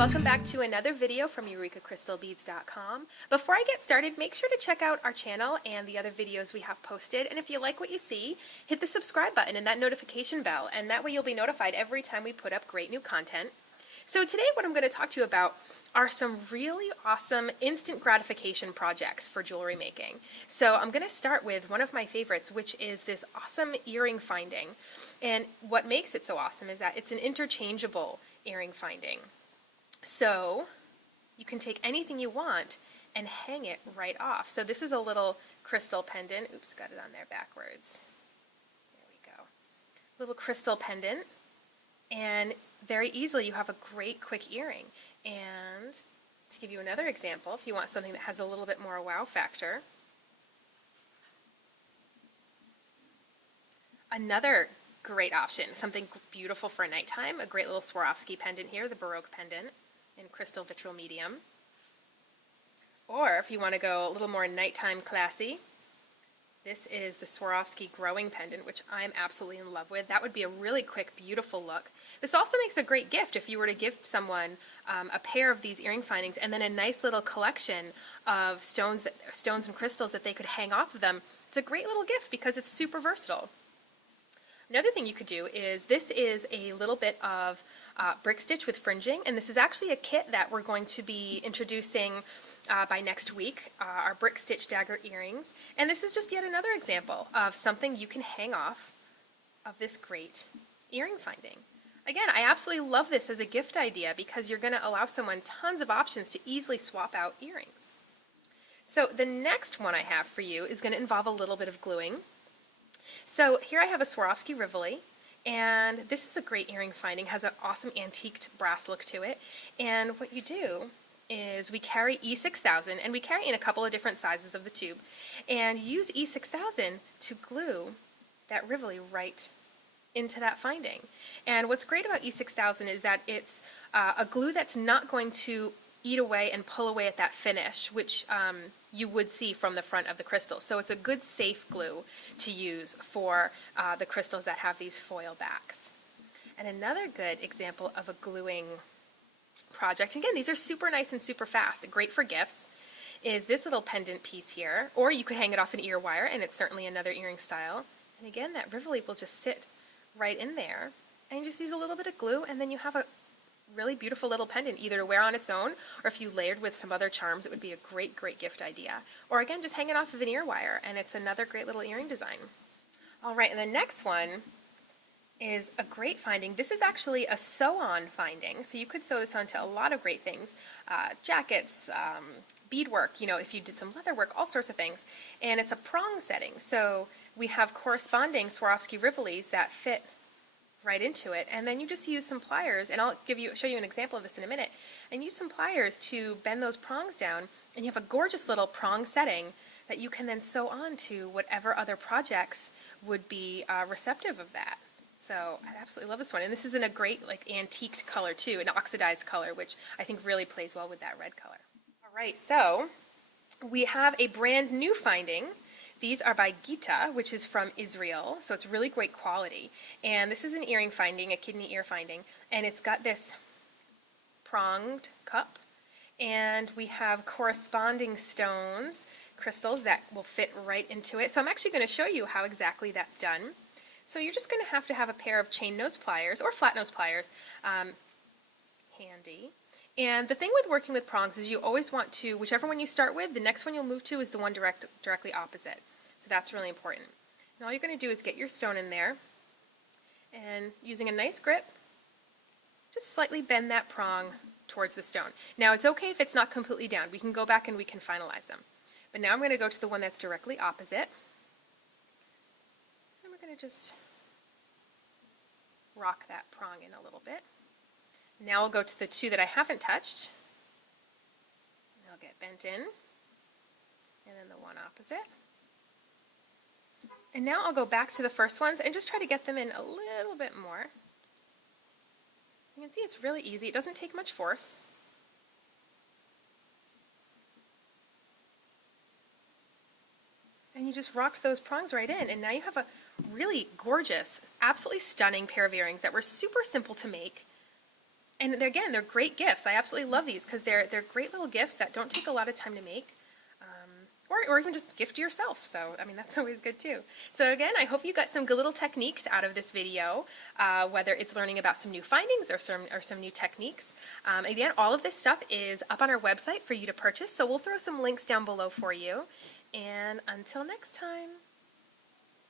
welcome back to another video from EurekaCrystalBeads.com. Before I get started, make sure to check out our channel and the other videos we have posted, and if you like what you see, hit the subscribe button and that notification bell, and that way you'll be notified every time we put up great new content. So today what I'm going to talk to you about are some really awesome instant gratification projects for jewelry making. So I'm going to start with one of my favorites, which is this awesome earring finding. And what makes it so awesome is that it's an interchangeable earring finding. So you can take anything you want and hang it right off. So this is a little crystal pendant. Oops, got it on there backwards. There we go. Little crystal pendant. And very easily you have a great quick earring. And to give you another example, if you want something that has a little bit more wow factor, another great option, something beautiful for nighttime, a great little Swarovski pendant here, the Baroque pendant in crystal vitral medium. Or if you want to go a little more nighttime classy, this is the Swarovski growing pendant, which I'm absolutely in love with. That would be a really quick, beautiful look. This also makes a great gift if you were to give someone a pair of these earring findings and then a nice little collection of stones and crystals that they could hang off of them. It's a great little gift because it's super versatile. Another thing you could do is, this is a little bit of brick stitch with fringing, and this is actually a kit that we're going to be introducing by next week, our brick stitch dagger earrings. And this is just yet another example of something you can hang off of this great earring finding. Again, I absolutely love this as a gift idea because you're going to allow someone tons of options to easily swap out earrings. So the next one I have for you is going to involve a little bit of gluing. So here I have a Swarovski Rivoli, and this is a great earring finding, has an awesome antiqued brass look to it. And what you do is we carry E6000, and we carry in a couple of different sizes of the tube, and use E6000 to glue that Rivoli right into that finding. And what's great about E6000 is that it's a glue that's not going to eat away and pull away at that finish, which you would see from the front of the crystal. So it's a good safe glue to use for the crystals that have these foil backs. And another good example of a gluing project, again, these are super nice and super fast, great for gifts, is this little pendant piece here, or you could hang it off an ear wire, and it's certainly another earring style. And again, that Rivoli will just sit right in there, and you just use a little bit of glue, and then you have a really beautiful little pendant, either to wear on its own, or if you layered with some other charms, it would be a great, great gift idea. Or again, just hang it off of an ear wire, and it's another great little earring design. All right, and the next one is a great finding. This is actually a sew-on finding, so you could sew this onto a lot of great things, jackets, beadwork, you know, if you did some leather work, all sorts of things. And it's a prong setting, so we have corresponding Swarovski Rivolis that fit right into it, and then you just use some pliers, and I'll show you an example of this in a minute, and use some pliers to bend those prongs down, and you have a gorgeous little prong setting that you can then sew on to whatever other projects would be receptive of that. So I absolutely love this one, and this is in a great like antiqued color too, an oxidized color, which I think really plays well with that red color. All right, so we have a brand new finding. These are by Gita, which is from Israel, so it's really great quality. And this is an earring finding, a kidney ear finding, and it's got this pronged cup, and we have corresponding stones, crystals that will fit right into it. So I'm actually going to show you how exactly that's done. So you're just going to have a pair of chain nose pliers or flat nose pliers handy. And the thing with working with prongs is you always want to, whichever one you start with, the next one you'll move to is the one directly opposite. So that's really important. And all you're going to do is get your stone in there, and using a nice grip, just slightly bend that prong towards the stone. Now it's okay if it's not completely down. We can go back and we can finalize them. But now I'm going to go to the one that's directly opposite. And we're going to just rock that prong in a little bit. Now I'll go to the two that I haven't touched. They'll get bent in. And then the one opposite. And now I'll go back to the first ones and just try to get them in a little bit more. You can see it's really easy. It doesn't take much force. And you just rocked those prongs right in, and now you have a really gorgeous, absolutely stunning pair of earrings that were super simple to make And again, they're great gifts. I absolutely love these because they're great little gifts that don't take a lot of time to make. Or even just gift to yourself. So, I mean, that's always good too. So again, I hope you got some good little techniques out of this video, whether it's learning about some new findings or some new techniques. Again, all of this stuff is up on our website for you to purchase. So we'll throw some links down below for you. And until next time.